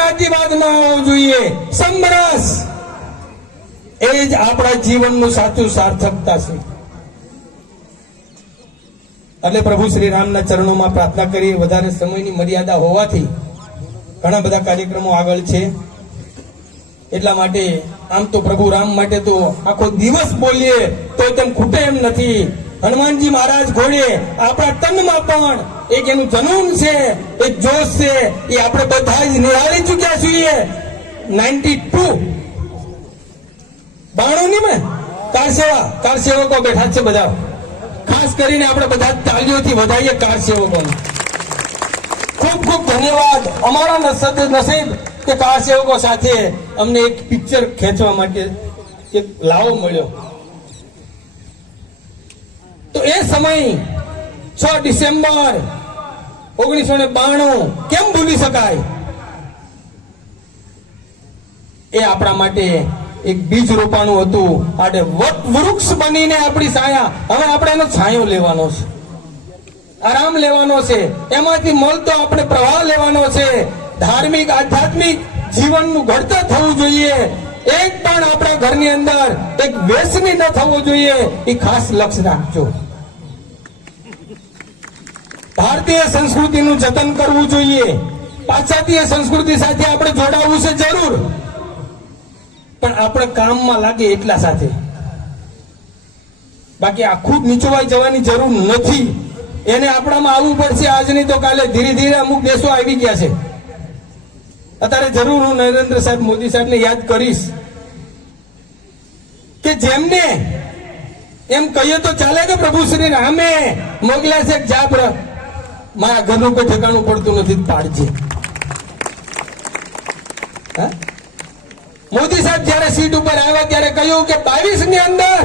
જ્ઞાતિવાદ ન આવવો જોઈએ, સમરસ. એ જ આપણા જીવનનું સાચું સાર્થકતા છે. એટલે પ્રભુ શ્રી રામના ચરણોમાં પ્રાર્થના કરી. વધારે સમયની મર્યાદા હોવાથી ઘણા બધા કાર્યક્રમો આગળ છે, એટલા માટે આમ તો પ્રભુ રામ માટે તો આખો દિવસ બોલીએ તો તેમ ખૂટે એમ નથી. હનુમાનજી મહારાજ ઘોડે આપણા તનમાં પણ એક એનું જનૂન છે, એક જોશ છે, એ આપણે બધા જ નિહાળી ચૂક્યા છીએ. 92 ની મેં કાર સેવકો બેઠા છે બધા. ખાસ કરીને આપણે બધા તાલીઓથી વધારીએ કાર સેવકોને. ખૂબ ખૂબ ધન્યવાદ. અમારા નસીબ કે કાર સેવકો સાથે અમને એક પિક્ચર ખેંચવા માટે એક લાવો મળ્યો. તો એ સમય 6 ડિસેમ્બર 1992 કેમ ભૂલી શકાય? એ આપણા માટે એક બીજ રોપાણું હતું. આડે વૃક્ષ બનીને આપણી છાયા. હવે આપણે એનો છાંયો લેવાનો છે, આરામ લેવાનો છે, એમાંથી મળતો આપણે પ્રવાહ લેવાનો છે. ધાર્મિક આધ્યાત્મિક જીવનનું ઘડતર થવું જોઈએ. એક પણ આપણા ઘરની અંદર એક વ્યસની ન થવો જોઈએ, એ ખાસ લક્ષ્ય રાખજો. ભારતીય સંસ્કૃતિનું જતન કરવું જોઈએ. પાશ્ચાત્ય સંસ્કૃતિ સાથે આપણે જોડાવવું છે જરૂર, પણ આપણે કામમાં લાગે એટલા સાથે. બાકી આખું જ નીચોવાઈ જવાની જરૂર નથી. એને આપણામાં આવવું પડશે. આજ નહીં તો કાલે ધીરે ધીરે અમુક દેશો આવી ગયા છે. અત્યારે જરૂર હું નરેન્દ્ર સાહેબ મોદી સાહેબને યાદ કરીશ કે જેમને એમ કહીએ તો ચાલે કે પ્રભુ શ્રી રામે મોકલ્યા છે, જા મારા ઘરનું કોઈ ઠેકાણું પડતું નથી, પાડજે. મોદી સાહેબ જયારે સીટ ઉપર આવ્યા ત્યારે કહ્યું કે 22 ની અંદર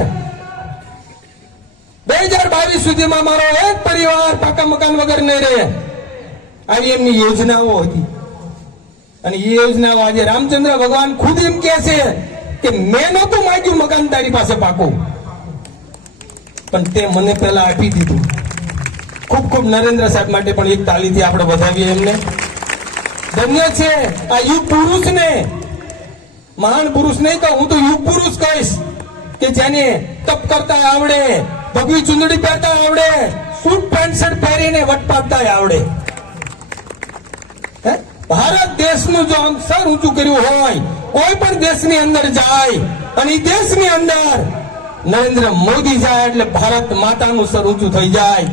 2022 સુધીમાં મારો એક પરિવાર પાકા મકાન વગર નહીં રહે. આવી એમની યોજનાઓ હતી. અને એ યોજનાઓ આજે રામચંદ્ર ભગવાન ખુદ એમ કહે છે કે મેં નહોતું માંગ્યું મકાન તારી પાસે પાકું, પણ તે મને પહેલા આપી દીધું. ખૂબ ખૂબ નરેન્દ્ર સાહેબ માટે પણ એક તાલીથી આપણે વધાવીએ એમને. ધન્ય છે આ યુગ પુરુષને. મહાન પુરુષ નહીં તો હું તો યુગ પુરુષ કહીશ કે જેને તપ કરતા આવડે, ભગવી ચુંદડી પહેરતા આવડે, સૂટ પેન્ટ શર્ટ પહેરીને વટ પાડતા આવડે. ભારત દેશનું જો સર ઊંચું કર્યું હોય, કોઈ પણ દેશની અંદર જાય અને એ દેશની અંદર નરેન્દ્ર મોદી જાય એટલે ભારત માતાનું સર ઊંચું થઈ જાય.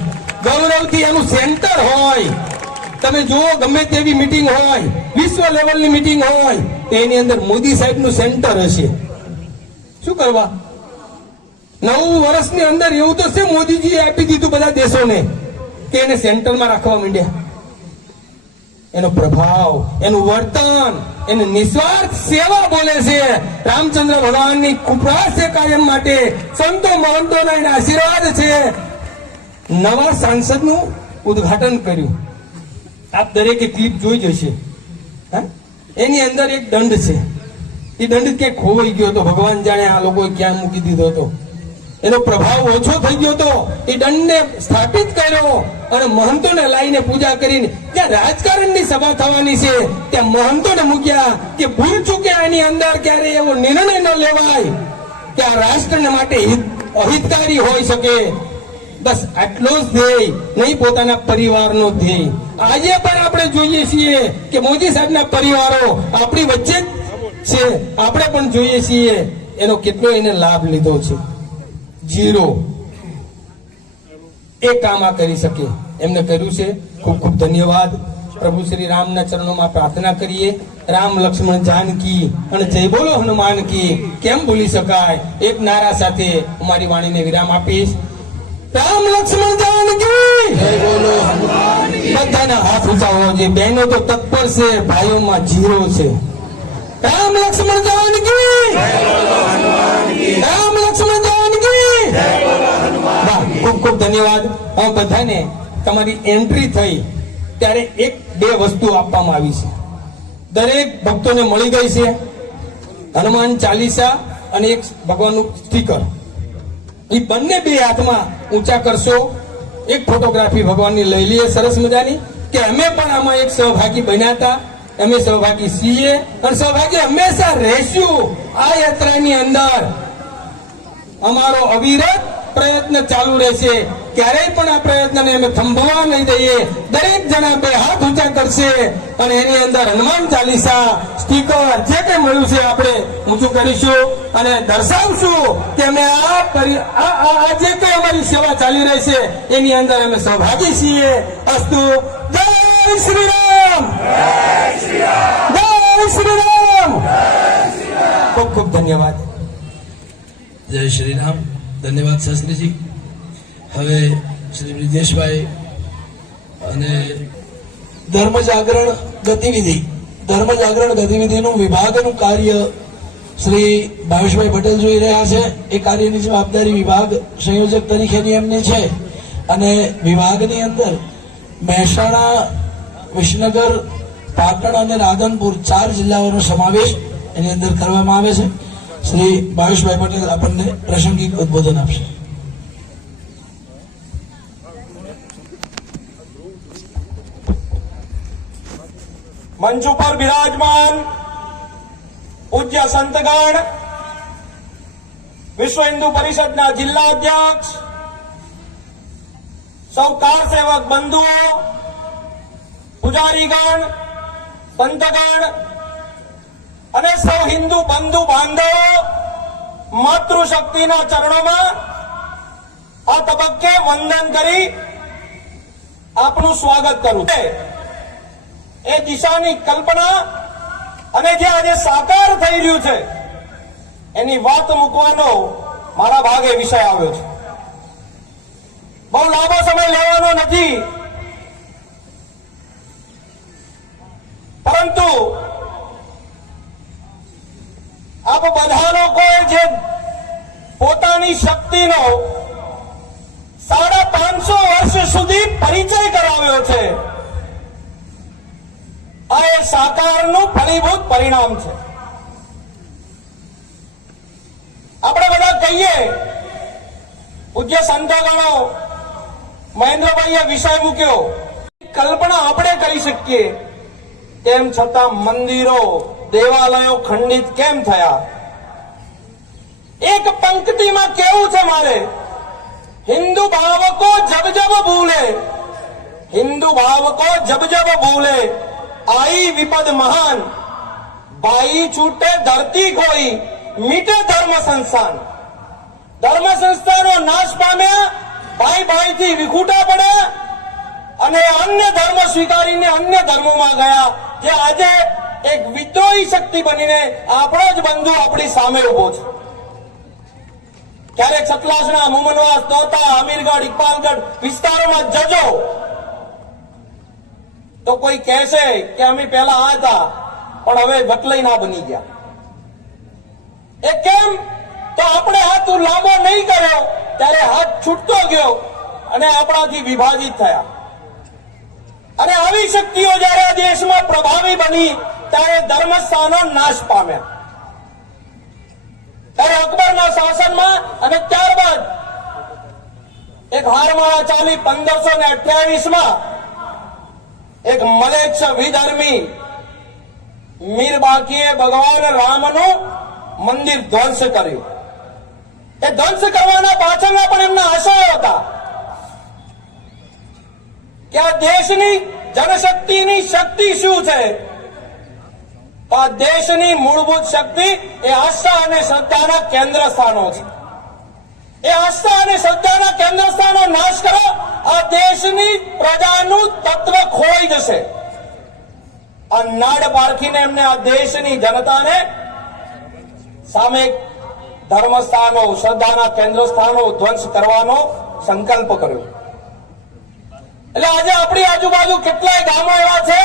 ગૌરવથી એનું સેન્ટર હોય. તમે જુઓ ગમે તેવી મીટિંગ હોય, વિશ્વ લેવલની મીટિંગ હોય, એની અંદર મોદી સાહેબનું સેન્ટર હશે. શું કરવા? 9 વર્ષની અંદર એવું તો છે મોદીજીએ આપી દીધું બધા દેશોને કે એને સેન્ટરમાં રાખવા માંડ્યા. એનો પ્રભાવ, એનું વર્તન, એની નિસ્વાર્થ સેવા બોલે છે. રામચંદ્ર ભગવાનની કૃપા છે કાયમ માટે. સંતો મહંતોના એના આશીર્વાદ છે. નવા સાંસદનું ઉદ્ઘાટન કર્યું. આપ દરેકે ક્લિપ જોઈ જશે. એની અંદર એક દંડ છે. એ દંડ ક્યાંક ખોવાઈ ગયો હતો. ભગવાન જાણે આ લોકોએ ક્યાં મૂકી દીધો હતો. એનો પ્રભાવ ઓછો થઈ ગયો હતો. એ દંડને સ્થાપિત કર્યો અને મહંતોને લાવીને પૂજા કરીને ત્યાં રાજકારણની સભા થવાની છે ત્યાં મહંતોને મૂક્યા કે ભૂલ ચૂક્યા એની અંદર ક્યારે એવો નિર્ણય ન લેવાય કે આ રાષ્ટ્રને માટે અહિતકારી હોઈ શકે. બસ આટલો જ ધ્યેય, નહીં પોતાના પરિવારનો ધ્યેય. આજે પણ આપણે જોઈએ છીએ કે મોદી સાહેબના પરિવારો આપણી વચ્ચે છે. આપણે પણ જોઈએ છીએ એનો કેટલો એને લાભ લીધો છે. 0 એ કામ આ કરી શકે એમને કર્યું છે. ખૂબ ખૂબ ધન્યવાદ. પ્રભુ શ્રી રામના ચરણોમાં પ્રાર્થના કરીએ. રામ લક્ષ્મણ જાનકી અને જય બોલો હનુમાન કી. કેમ ભૂલી શકાય? એક નારા સાથે અમારી વાણીને વિરામ આપીશ. રામ લક્ષ્મણ જાનકી જય બોલો હનુમાન કી. બધાના હાથ ઊંચા હોવા જોઈએ. બહેનો તો તત્પર છે, ભાઈઓમાં 0 છે. રામ લક્ષ્મણ જાનકી જય બોલો હનુમાન કી. રામ લક્ષ્મણ જાનકી જય બોલો હનુમાન કી. ખૂબ ખૂબ ધન્યવાદ. હવે બધાને તમારી એન્ટ્રી થઈ ત્યારે 1-2 વસ્તુ આપવામાં આવી છે. દરેક ભક્તોને મળી ગઈ છે. હનુમાન ચાલીસા અને એક ભગવાનનું સ્ટીકર. એ બંને 2 હાથમાં ઊંચા કરશો. એક ફોટોગ્રાફી ભગવાનની લઈ લઈએ સરસ મજાની કે અમે પણ આમાં એક સહભાગી બન્યા હતા. અમે સૌભાગી છીએ અને સૌભાગી હંમેશા રહેશું. આ યાત્રાની અંદર અમારો અવિરત પ્રયત્ન ચાલુ રહેશે. ક્યારેય પણ આ પ્રયત્નને અમે થંભવા નહીં દઈએ. દરેક જણા બે હાથ ઊંચા કરશે અને એની અંદર હનુમાન ચાલીસા સ્ટીકર જે કંઈ મળ્યું છે આપણે ઊંચું કરીશું અને દર્શાવશું કે અમે આ જે કંઈ અમારી સેવા ચાલી રહી છે એની અંદર અમે સહભાગી છીએ. અસ્તુ. જય શ્રી રામ. જય શ્રી રામ. ખૂબ ખૂબ ધન્યવાદ. જય શ્રી રામ. ધન્યવાદ શાસ્ત્રીજી. હવે શ્રી બ્રિજેશભાઈ અને ધર્મ જાગરણ ગતિવિધિનું વિભાગનું કાર્ય શ્રી ભાવેશભાઈ પટેલ જોઈ રહ્યા છે. એ કાર્યની જવાબદારી વિભાગ સંયોજક તરીકેની એમની છે અને વિભાગની અંદર મહેસાણા, વિસનગર, પાટણ અને રાધનપુર 4 જિલ્લાઓનો સમાવેશ એની અંદર કરવામાં આવે છે. શ્રી ભાવેશભાઈ પટેલ આપણને પ્રાસંગિક ઉદ્બોધન આપશે. મંચ ઉપર બિરાજમાન પૂજ્ય સંતગણ, વિશ્વ હિન્દુ પરિષદના જિલ્લા અધ્યક્ષ, સૌ કાર સેવક બંધુઓ, પૂજારીગણ, સંતગણ અને સૌ હિન્દુ બંધુ બાંધવો, માતૃશક્તિના ચરણોમાં આ તબક્કે વંદન કરી આપનું સ્વાગત કરું. એ દિશાની કલ્પના અને જે આજે સાકાર થઈ રહ્યું છે એની વાત મૂકવાનો મારા ભાગે વિષય આવ્યો છે. બહુ લાંબો સમય લેવાનો નથી, પરંતુ આપ બધા લોકોએ જે પોતાની શક્તિનો 550 વર્ષ સુધી પરિચય કરાવ્યો છે, આ એ સાકારનું ફળીભૂત પરિણામ છે. આપણે બધા કહીએ, પૂજ્ય સંતોગણો, મહેન્દ્રભાઈએ વિષય મૂક્યો, કલ્પના આપણે કરી શકીએ, તેમ છતાં મંદિરો, દેવાલયો ખંડિત કેમ થયા? એક પંક્તિમાં કેવું છે મારે, हिंदू भाव को जब जब भूले, हिंदू भाव को जब जब भूले, आई विपद महान, भाई छूटे धरती कोई, मीटे धर्म संस्थान. धर्म संस्थानो नाश पाम्या, भाई भाई थी विखूटा પડ્યા અને અન્ય ધર્મ સ્વીકારીને અન્ય ધર્મોમાં ગયા. જે આજે એક વિદ્રોહી શક્તિ બનીને આપણો જ બંધુ આપણી સામે ઉભો છે. ક્યારેક સતલાસણા, મુમનવાસ, તોતા, અમીરગઢ, ઇકબાલગઢ વિસ્તારોમાં જજો તો કોઈ કહેશે કે અમે પહેલા આ હતા પણ હવે વકલઈ ના બની ગયા. એ કેમ? તો આપણે હાથ લાંબો નહીં કર્યો ત્યારે હાથ છૂટતો ગયો અને આપણાથી વિભાજિત થયા. અને આવી શક્તિઓ જયારે આ દેશમાં પ્રભાવી બની ત્યારે ધર્મસ્થાનો નાશ પામ્યા. ત્યારે અકબરના શાસનમાં અને ત્યારબાદ એક હારમાળા ચાલી 1528માં એક મલેચ્છ વિધર્મી મીર બાકીએ ભગવાન રામનું મંદિર ધ્વંસ કર્યું. એ ધ્વંસ કરવાના પાછળના પણ એમના આશયો હતા કે આ દેશની જનશક્તિની શક્તિ શું છે? આ દેશની મૂળભૂત શક્તિ એ આસ્થા અને શ્રદ્ધાના કેન્દ્ર સ્થાનો છે. એ આસ્થા અને શ્રદ્ધાના કેન્દ્ર સ્થાનો નાશ કરો, આ દેશની પ્રજાનું તત્વ ખોઈ જશે. આ નાડ પારખીને એમને આ દેશની જનતાને સામે ધર્મસ્થાનો, શ્રદ્ધાના કેન્દ્ર સ્થાનો ધ્વંસ કરવાનો સંકલ્પ કર્યો. એટલે આજે આપણી આજુબાજુ કેટલાય ગામો એવા છે,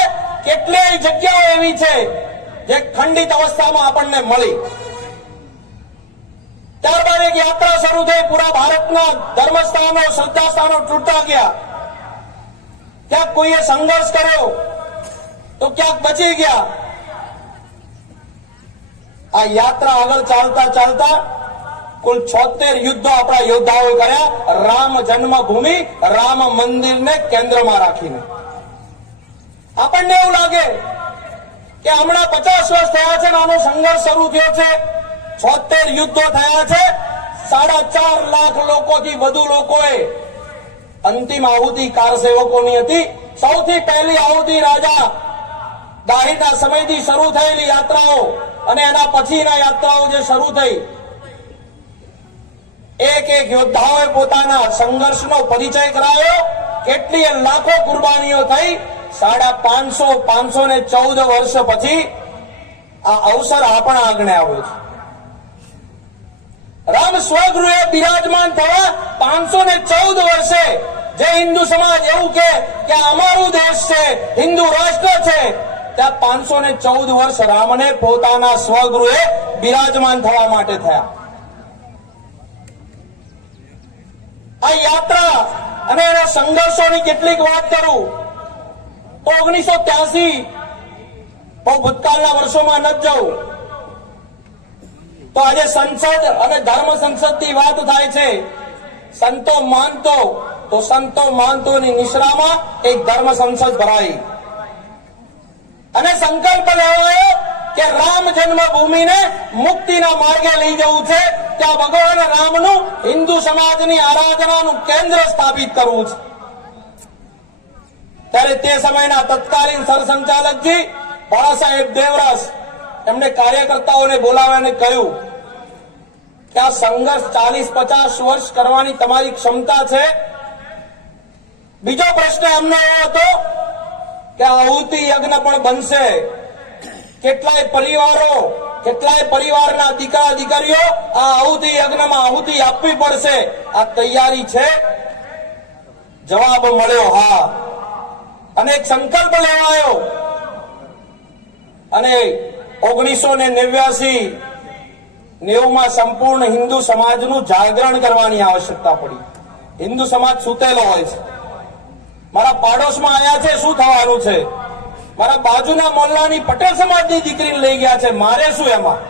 કેટલાય જગ્યાઓ એવી છે જે ખંડિત અવસ્થામાં આપણને મળી. ત્યારબાદ એક યાત્રા શરૂ થઈ, પૂરા ભારતના ધર્મસ્થાનો, શ્રદ્ધાસ્થાનો તૂટતા ગયા. ક્યાંક કોઈએ સંઘર્ષ કર્યો તો ક્યાંક બચી ગયા. આ યાત્રા આગળ ચાલતા ચાલતા કુલ 76 યુદ્ધો આપણા યોદ્ધાઓએ કર્યા, રામ જન્મભૂમિ, રામ મંદિરને કેન્દ્રમાં રાખીને. આપણને એવું લાગે કે હમણાં 50 વર્ષ થયા છે આનો સંઘર્ષ શરૂ થયો છે, 76 યુદ્ધો થયા છે, 4.5 લાખ લોકોથી વધુ લોકોએ અંતિમ આહુતિ કાર સેવકોની હતી. સૌથી પહેલી આહુતિ રાજા દાહિરના સમયથી શરૂ થયેલી યાત્રાઓ અને એના પછીના યાત્રાઓ જે શરૂ થઈ, એક યોદ્ધાઓએ પોતાના સંઘર્ષનો પરિચય કરાયો. કેટલીય લાખો કુરબાનીઓ થઈ. 514 વર્ષ પછી આ અવસર આપણા આંગણે આવ્યો છે. રામ સ્વગૃહે બિરાજમાન થવા 514 વર્ષે જે હિન્દુ સમાજ એવું કે આ અમારું દેશ છે, હિન્દુ રાષ્ટ્ર છે, ત્યાં 514 વર્ષ રામને પોતાના સ્વગૃહે બિરાજમાન થવા માટે થયા. આ યાત્રા અને એના સંઘર્ષોની કેટલીક વાત કરું તો 1983 બહુ ભૂતકાળના વર્ષોમાં ન જવું તો આજે સંસદ અને ધર્મ સંસદની વાત થાય છે. સંતો માનતોની નિશ્રામાં એક ધર્મ સંસદ ભરાઈ અને સંકલ્પ લેવાયો કે રામ જન્મભૂમિને મુક્તિના માર્ગે લઈ જવું છે, ત્યાં ભગવાન રામનું હિન્દુ સમાજની આરાધનાનું કેન્દ્ર સ્થાપિત કરવું છે. ત્યારે તે સમયના તત્કાલીન સરસંચાલકજી બાળાસાહેબ દેવરસ એમણે કાર્યકર્તાઓને બોલાવ્યા અને કહ્યું કે આ સંઘર્ષ 40-50 વર્ષ કરવાની તમારી ક્ષમતા છે. બીજો પ્રશ્ન એમનો એવો હતો કે આહુતિ યજ્ઞ પણ બનશે. કેટલાય પરિવારના દીકરા દીકરીઓ આ આહુતિ યજ્ઞમાં આહુતિ આપવી પડશે. આ તૈયારી છે? જવાબ મળ્યો હા. અને એક સંકલ્પ લેવાયો અને 1989-90માં સંપૂર્ણ હિન્દુ સમાજનું જાગરણ કરવાની આવશ્યકતા પડી. હિન્દુ સમાજ સૂતેલો હોય છે. મારા પાડોશમાં આયા છે, શું થવાનું છે? મારા બાજુના મોહલ્લાની પટેલ સમાજની દીકરીને લઈ ગયા છે, મારે શું એમાં?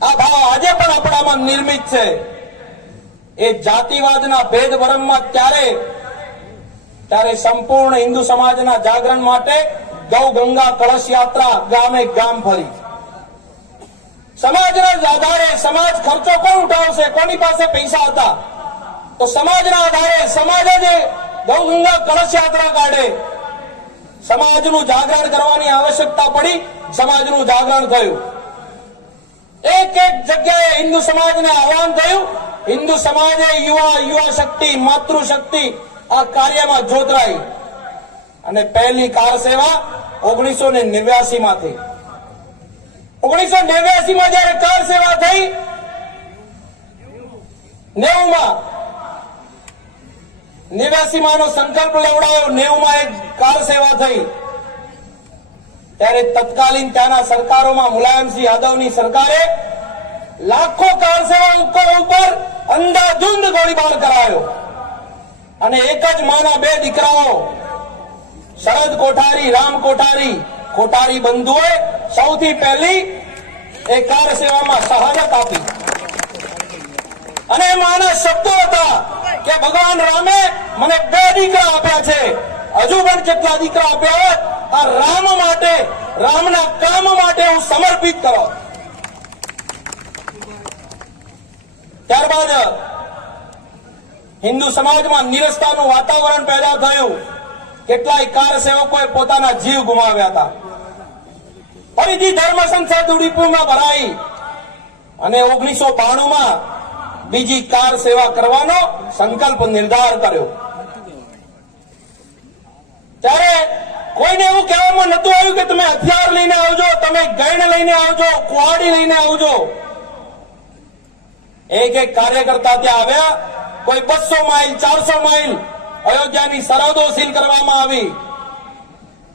આ ભાવ આજે પણ આપણામાં નિર્મિત છે. એ જાતિવાદના ભેદભરમમાં ત્યારે સંપૂર્ણ હિન્દુ સમાજના જાગરણ માટે ગૌ ગંગા કળશ યાત્રા ગામે ગામ ફરી. સમાજના આધારે સમાજ ખર્ચો કોણ ઉઠાવશે? કોની પાસે પૈસા હતા? તો સમાજના આધારે સમાજે જે ગૌ ગંગા કળશ યાત્રા કાઢે. સમાજનું જાગરણ કરવાની આવશ્યકતા પડી, સમાજનું જાગરણ થયું. એક જગ્યાએ હિન્દુ સમાજને આહવાન થયું. હિન્દુ સમાજે યુવા શક્તિ, માતૃશક્તિ આ કાર્યમાં જોતરાઈ અને પહેલી કાર સેવા 1989માં થઈ. 1989માં જયારે કાર સેવા થઈ, 89માં નો સંકલ્પ લેવડાયો, 90માં એક કાર સેવા થઈ. ત્યારે તત્કાલીન ત્યાંના સરકારોમાં મુલાયમસિંહ યાદવની સરકારે લાખો કાર સેવકો ઉપર અંધાધૂંધ ગોળીબાર કરાયો અને એક જ માના 2 દીકરાઓ શરદ કોઠારી, રામ કોઠારી બંધુએ સૌથી પહેલી એ કાર સેવામાં શહાદત આપી. અને માના શબ્દો હતા કે ભગવાન રામે મને 2 દીકરા આપ્યા છે, હજુ પણ જેટલા દીકરા આપ્યા હોત આ રામ માટે, રામના કામ માટે હું સમર્પિત કરો. ત્યારબાદ હિન્દુ સમાજમાં નિરસ્તાનું વાતાવરણ પેદા થયું. કેટલાય કાર સેવકોએ પોતાના જીવ ગુમાવ્યા હતા. ફરીથી ધર્મ સંસદ ઉડીપુરમાં ભરાઈ અને 1992માં બીજી કાર સેવા કરવાનો સંકલ્પ નિર્ધાર કર્યો. ત્યારે કોઈને એવું કહેવામાં નતું આવ્યું કે તમે હથિયાર લઈને આવજો, તમે ગૈણ લઈને આવજો, કુહાડી લઈને આવજો. એક કાર્યકર્તા ત્યાં આવ્યા. કોઈ 200 માઇલ 400 માઇલ અયોધ્યાની સરહદો સીલ કરવામાં આવી.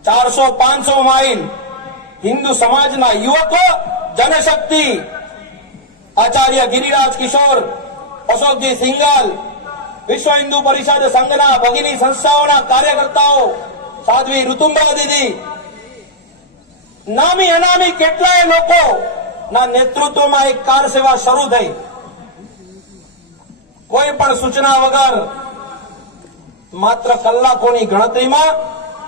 400-500 માઇલ હિન્દુ સમાજના યુવકો, જનશક્તિ, આચાર્ય ગિરિરાજ કિશોર, અશોકજી સિંઘલ, વિશ્વ હિન્દુ પરિષદ સંઘના ભગીની સંસ્થાઓના કાર્યકર્તાઓ, સાધ્વી ઋતુંબરા દીદી, નામી અનામી કેટલાય લોકોના નેતૃત્વમાં એક કાર સેવા શરૂ થઈ. કોઈ પણ સૂચના વગર માત્ર કલાકોની ગણતરીમાં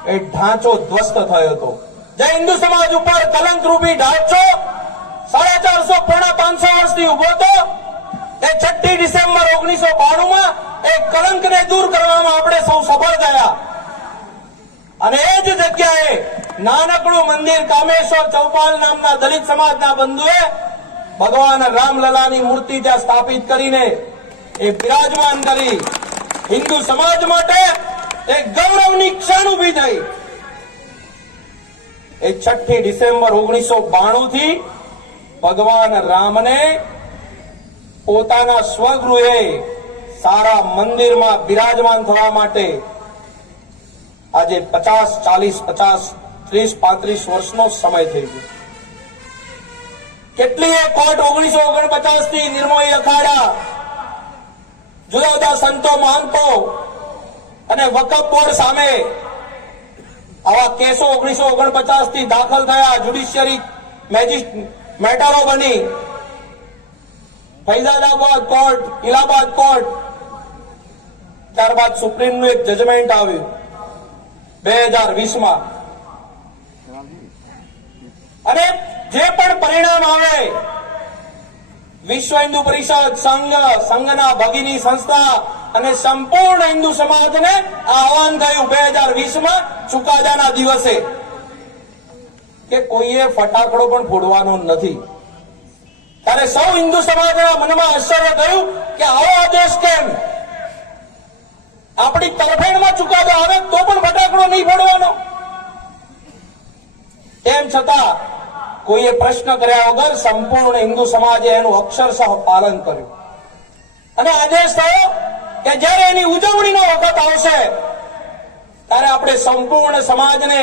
એ ઢાંચો ધ્વસ્ત થયો હતો. જે હિન્દુ સમાજ ઉપર કલંક રૂપી ઢાંચો 450 પોણા 500 વર્ષથી ઉભો હતો, એ 6 ડિસેમ્બર 1992 એ કલંકને દૂર કરવામાં આપણે સૌ સફળ થયા. અને એ જ જગ્યાએ નાનકડું મંદિર કામેશ્વર ચૌપાલ નામના દલિત સમાજના બંધુએ ભગવાન રામલલાની મૂર્તિ ત્યાં સ્થાપિત કરીને એ બિરાજમાન કરી. હિન્દુ સમાજ માટે એક ગૌરવની ક્ષણ ઉભી થઈ. એ 6 ડિસેમ્બર 1992 થી ભગવાન રામને પોતાના સ્વગૃહે સારા મંદિરમાં બિરાજમાન થવા માટે આજે 50, 40, 50, 30, 35 વર્ષનો સમય થઈ ગયો. કેટલીય કોર્ટ 1949 થી નિર્મોહી અખાડા, જુદા જુદા સંતો મહંતો અને વકફ બોર્ડ સામે આવા કેસો 1949 થી દાખલ થયા. જ્યુડિશિયરી મેટરો બની. ફૈઝાદાબાદ કોર્ટ, ઇલાહાબાદ કોર્ટ, ત્યારબાદ સુપ્રીમનું એક જજમેન્ટ આવ્યું 2020માં. અને જે પણ પરિણામ આવે, વિશ્વ હિન્દુ પરિષદ, સંઘના ભગીની સંસ્થા અને સંપૂર્ણ હિન્દુ સમાજને આહવાન થયું 2020માં ચુકાદાના દિવસે કે કોઈએ ફટાકડો પણ ફોડવાનો નથી. ત્યારે સૌ હિન્દુ સમાજના મનમાં આશ્ચર્ય થયું કે આવો આદેશ કેમ? આપણી તરફેણમાં ચુકાદો આવે તો પણ ફટાકડો નહીં ફોડવાનો. તેમ છતાં કોઈએ પ્રશ્ન કર્યા વગર સંપૂર્ણ હિન્દુ સમાજે એનું અક્ષરશઃ પાલન કર્યું. અને આદેશ થયો કે જ્યારે એની ઉજવણીનો વખત આવશે ત્યારે આપણે સંપૂર્ણ સમાજને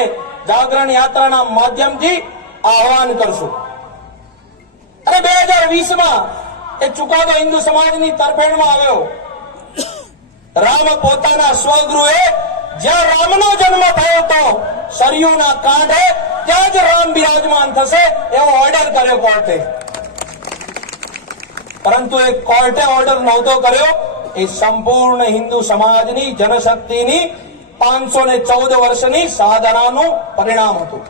જાગરણ યાત્રાના માધ્યમથી આહવાન કરશું. અને 2020માં એ ચુકાદો હિન્દુ સમાજની તરફેણમાં આવ્યો. રામ પોતાના સ્વગૃહે જ્યાં રામનો જન્મ થયો હતો, સરયુના કાંઠે, ત્યાં જ રામ બિરાજમાન થશે એવો ઓર્ડર કર્યો કોર્ટે. પરંતુ એ કોર્ટે ઓર્ડર નહોતો કર્યો, એ સંપૂર્ણ હિન્દુ સમાજની જનશક્તિની 514 વર્ષની સાધનાનું પરિણામ હતું.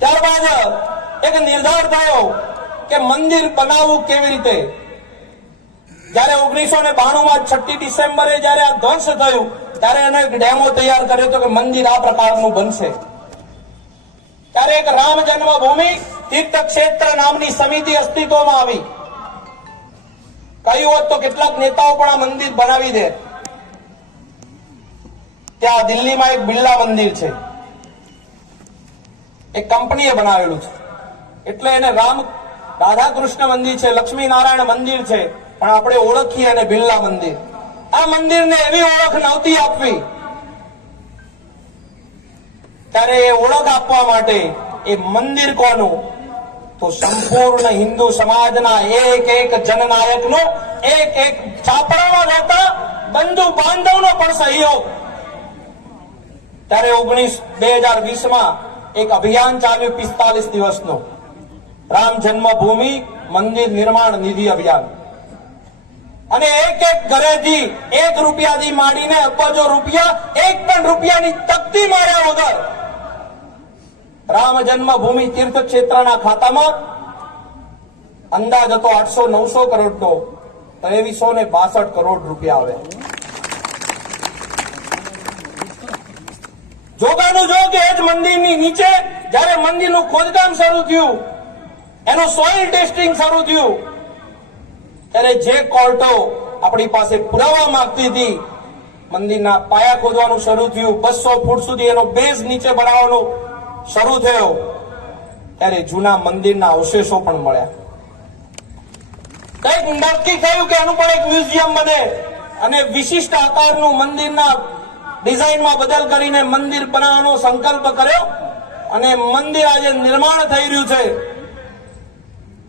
ત્યારબાદ એક નિર્ધાર થયો કે મંદિર બનાવવું કેવી રીતે. જયારે 1992માં 6 ડિસેમ્બરે જયારે આ ધ્વંસ થયું ત્યારે એને એક ડેમો તૈયાર કર્યો હતો કે મંદિર આ પ્રકારનું બનશે. ત્યારે એક રામ જન્મભૂમિ તીર્થ ક્ષેત્ર નામની સમિતિ અસ્તિત્વમાં આવી. કહ્યું હોત તો કેટલાક નેતાઓ પણ આ મંદિર બનાવી દે. ત્યાં દિલ્હીમાં એક બિરલા મંદિર છે, એક કંપનીએ બનાવેલું છે, એટલે એને રાધાકૃષ્ણ મંદિર છે, લક્ષ્મીનારાયણ મંદિર છે, પણ આપણે ઓળખીએ અને બિરલા મંદિર. આ મંદિરને એવી ઓળખ નહોતી આપવી. ત્યારે એ ઓળખ આપવા માટે એ મંદિર કોનું? તો સંપૂર્ણ હિન્દુ સમાજના એક એક જનનાયકનો, એક એક છાપરામાં રહેતા બંધુ બાંધવનો પણ સહયોગ. ત્યારે 2020માં એક અભિયાન ચાલ્યું 45 દિવસનું, રામ જન્મભૂમિ મંદિર નિર્માણ નિધિ અભિયાન. અને એક એક ઘરેથી 1 રૂપિયાથી માંડીને અબજો રૂપિયા, 1 પણ રૂપિયાની તકતી માર્યા વગર રામ જન્મભૂમિ તીર્થ ક્ષેત્રના ખાતામાં અંદાજ હતો 800-900 કરોડનો, 2362 કરોડ રૂપિયા આવે. જોગાનું જો કે એ જ મંદિરની નીચે જયારે મંદિરનું ખોદકામ શરૂ થયું, એનું સોઇલ ટેસ્ટિંગ શરૂ થયું, ત્યારે જે કોર્ટો આપણી પાસે પુરાવા માંગતી હતી, મંદિરના પાયા ખોદવાનું શરૂ થયું, 200 ફૂટ સુધી એનો બેઝ નીચે બનાવવાનું શરૂ થયો, ત્યારે જૂના મંદિરના અવશેષો પણ મળ્યા. કંઈક નક્કી થયું કે એનું પણ એક મ્યુઝિયમ બને અને વિશિષ્ટ આકારનું મંદિરના ડિઝાઇનમાં બદલ કરીને મંદિર બનાવવાનો સંકલ્પ કર્યો અને મંદિર આજે નિર્માણ થઈ રહ્યું છે.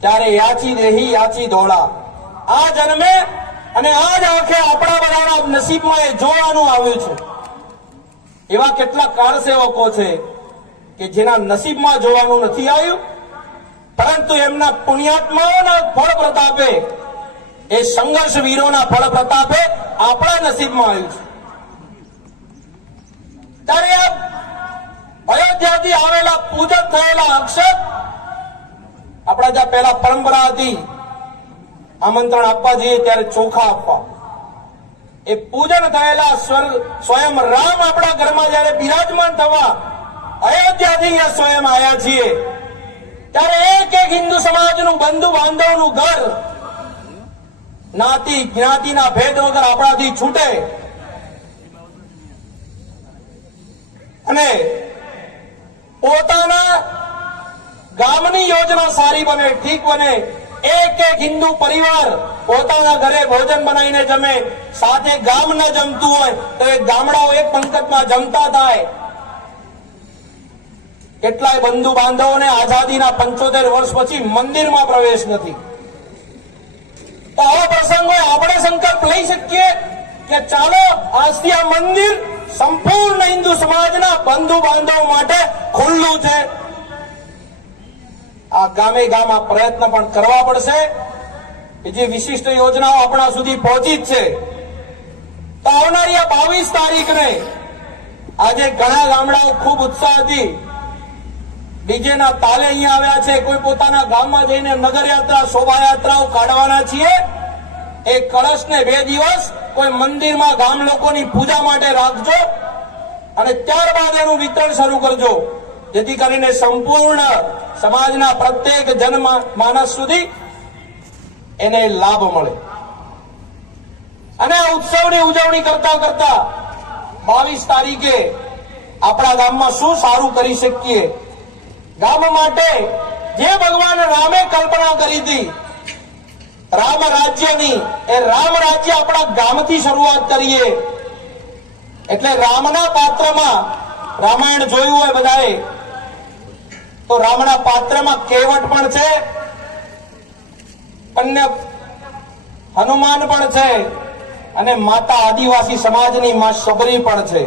ત્યારે યાચી દેહી યાચી ધોળા આ જન્મે અને આ જ આંખે આપણા બધાના નસીબમાં એ જોવાનું આવ્યું છે. એવા કેટલા કારસેવકો છે કે જેના નસીબમાં જોવાનું નથી આવ્યું, પરંતુ એમના પુણ્યાત્માઓના ફળ પ્રતાપે, એ સંઘર્ષ વીરોના ફળ પ્રતાપે આપણા નસીબમાં આવ્યું છે. ત્યારે આ અયોધ્યાથી આવેલા પૂજક થયેલા અક્ષત, આપણા જ્યાં પહેલા પરંપરા હતી આમંત્રણ આપવા જઈએ ત્યારે ચોખા આપવા, એ પૂજન થયેલા સ્વયં રામ આપણા ઘરમાં જયારે બિરાજમાન થવા અયોધ્યાથી અહીંયા સ્વયં આવ્યા છીએ, ત્યારે એક એક હિન્દુ સમાજનું બંધુ બાંધવનું ઘર જ્ઞાતિ જ્ઞાતિના ભેદ વગર આપણાથી છૂટે અને પોતાના ગામની યોજના સારી બને, ઠીક બને, એક એક હિન્દુ પરિવાર પોતાના ઘરે ભોજન બનાવીને જમે, સાથે ગામ ન જમતું હોય તો એ ગામડાઓ એક પંક્તિમાં જમતા થાય. કેટલાય બંધુ બાંધવોને આઝાદીના 75 વર્ષ પછી મંદિરમાં પ્રવેશ નથી. તો આવા પ્રસંગોએ આપણે સંકલ્પ લઈ શકીએ કે ચાલો આજથી આ મંદિર સંપૂર્ણ હિન્દુ સમાજના બંધુ બાંધવો માટે ખુલ્લું છે. આ ગામે ગામ આ પ્રયત્ન પણ કરવા પડશે કે જે વિશિષ્ટ યોજનાઓ આપણા સુધી પહોંચી જ છે. તો આવનારી આ 22 તારીખને આજે ઘણા ગામડાઓ ખૂબ ઉત્સાહથી ડીજેના તાલે અહીંયા આવ્યા છે. કોઈ પોતાના ગામમાં જઈને નગરયાત્રા શોભાયાત્રાઓ કાઢવાના છીએ. એ કળશને 2 દિવસ કોઈ મંદિરમાં ગામ લોકોની પૂજા માટે રાખજો અને ત્યારબાદ એનું વિતરણ શરૂ કરજો, જેથી કરીને સંપૂર્ણ સમાજના પ્રત્યેક જનમાનસ સુધી એને લાભ મળે. અને આ ઉત્સવની ઉજવણી કરતા કરતા 22 તારીખે આપણા ગામમાં શું સારું કરી શકીએ, ગામ માટે જે ભગવાન રામે કલ્પના કરી હતી રામ રાજ્યની, એ રામ રાજ્ય આપણા ગામથી શરૂઆત કરીએ. એટલે રામના પાત્રમાં, રામાયણ જોયું હોય બધાએ, તો રામના પાત્રમાં કેવટ પણ છે, કન્યા હનુમાન પણ છે અને માતા આદિવાસી સમાજની માં સબરી પણ છે.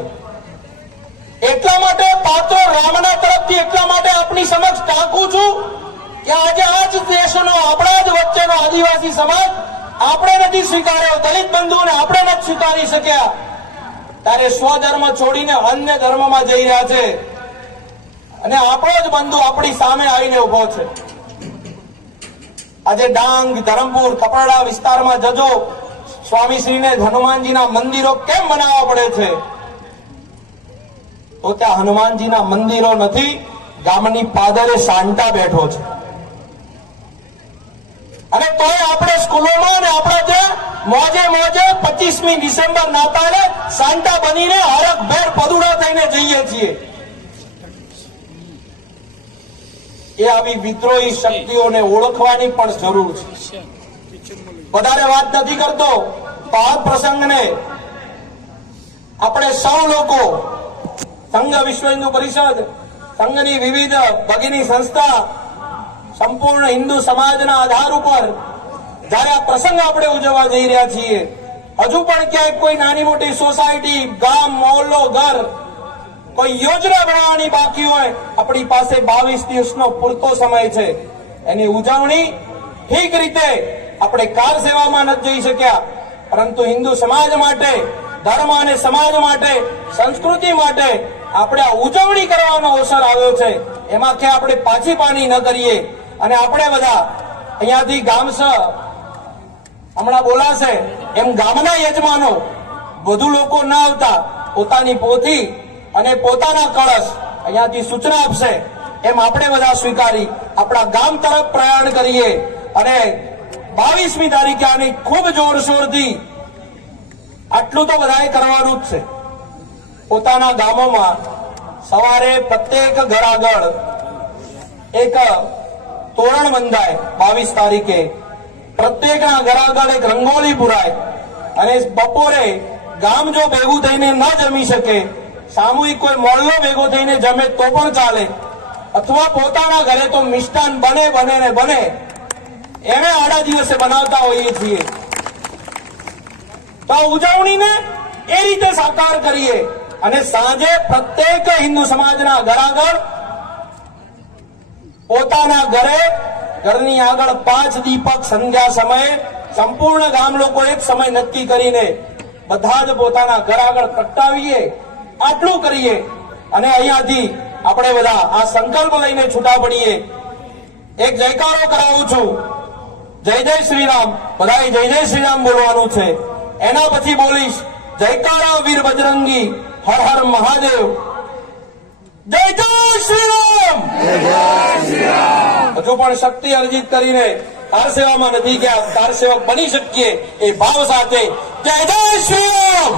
એટલા માટે પાત્રો રામના તરફથી એટલા માટે આપની સમક્ષ ટાંકું છું કે આજે આ જ દેશનો, આપણા જ વચ્ચેનો આદિવાસી સમાજ આપણે નથી સ્વીકાર્યો, દલિત બંધુઓને આપણે નથી સ્વીકારી શક્યા, ત્યારે સ્વધર્મ છોડીને અન્ય ધર્મમાં જઈ રહ્યા છે અને આપણો જ બંધુ આપણી સામે આવીને ઉભો છે. આજે ડાંગ, ધરમપુર, કપરાડા વિસ્તારમાં જજો, સ્વામીશ્રીને હનુમાનજીના મંદિરો કેમ બનાવવા પડે છે? તો ત્યાં હનુમાનજીના મંદિરો નથી, ગામની પાદરે સાંટા બેઠો છે. અને તોય આપણે સ્કૂલોમાં અને આપણા ત્યાં મોજે મોજે 25મી ડિસેમ્બર નાતાળે સાંટા બનીને હરખભેર પદુડા થઈને જઈએ છીએ. એ આવી વિદ્રોહી શક્તિઓને ઓળખવાની પણ જરૂર છે. વધારે વાત નથી કરતો, તો આ પ્રસંગને આપણે સૌ લોકો, સંઘ વિશ્વ હિન્દુ પરિષદ, સંઘની વિવિધ ભગીની સંસ્થા, સંપૂર્ણ હિન્દુ સમાજના આધાર ઉપર જયારે આ પ્રસંગ આપણે ઉજવવા જઈ રહ્યા છીએ, હજુ પણ ક્યાંક કોઈ નાની મોટી સોસાયટી, ગામ, મોહલ્લો, ઘર કોઈ યોજના બનાવવાની બાકી હોય, આપણી પાસે 22 દિવસનો પૂરતો સમય છે. એની ઉજવણી ઠીક રીતે આપણે કાર સેવામાં નથી જઈ શક્યા, પરંતુ હિન્દુ સમાજ માટે, ધર્મ અને સમાજ માટે, સંસ્કૃતિ માટે આપણે આ ઉજવણી કરવાનો અવસર આવ્યો છે. એમાં કે આપણે પાછી પાની ન કરીએ અને આપણે બધા અહીંયાથી ગામસ હમણાં બોલાશે એમ ગામના યજમાનો વધુ લોકો ના આવતા પોતાની પોથી અને પોતાના કળશ અહીંયાથી સૂચના આપશે એમ આપણે બધા સ્વીકારી આપણા ગામ તરફ પ્રયાણ કરીએ અને 22મી તારીખે આની ખૂબ જોરશોરથી આટલું તો બધાએ કરવાનું જ છે. પોતાના ગામોમાં સવારે પ્રત્યેક ઘર આગળ એક તોરણ બંધાય, 22 તારીખે પ્રત્યેકના ઘર આગળ એક રંગોળી પુરાય અને બપોરે ગામ જો ભેગું થઈને ન જમી શકે, સામૂહિક કોઈ મોહલ્લો ભેગો થઈને જમે તો પણ ચાલે, અથવા પોતાના ઘરે તો મિષ્ટાન બને ને બને એને આડા દિવસે બનાવતા હોઈએ છીએ. તો આ ઉજવણીને એ રીતે સાકાર કરીએ અને સાંજે પ્રત્યેક હિન્દુ સમાજના ઘર આગળ, પોતાના ઘરે, ઘરની આગળ 5 દીપક સંધ્યા સમયે સંપૂર્ણ ગામ લોકો એક સમય નક્કી કરીને બધા જ પોતાના ઘર આગળ પ્રગટાવીએ. આટલું કરીએ અને અહીંયાથી આપણે બધા આ સંકલ્પ લઈને છૂટા પડીએ. એક જયકારો કરાવું છું, જય જય શ્રી રામ. બધાએ જય જય શ્રી રામ બોલવાનું છે. એના પછી બોલીશ જયકારા વીર બજરંગી, હર હર મહાદેવ, જય જય શ્રી રામ. હજુ પણ શક્તિ અર્જિત કરીને કાર સેવામાં નથી ગયા, કાર સેવક બની શકીએ એ ભાવ સાથે જય જય શ્રી રામ.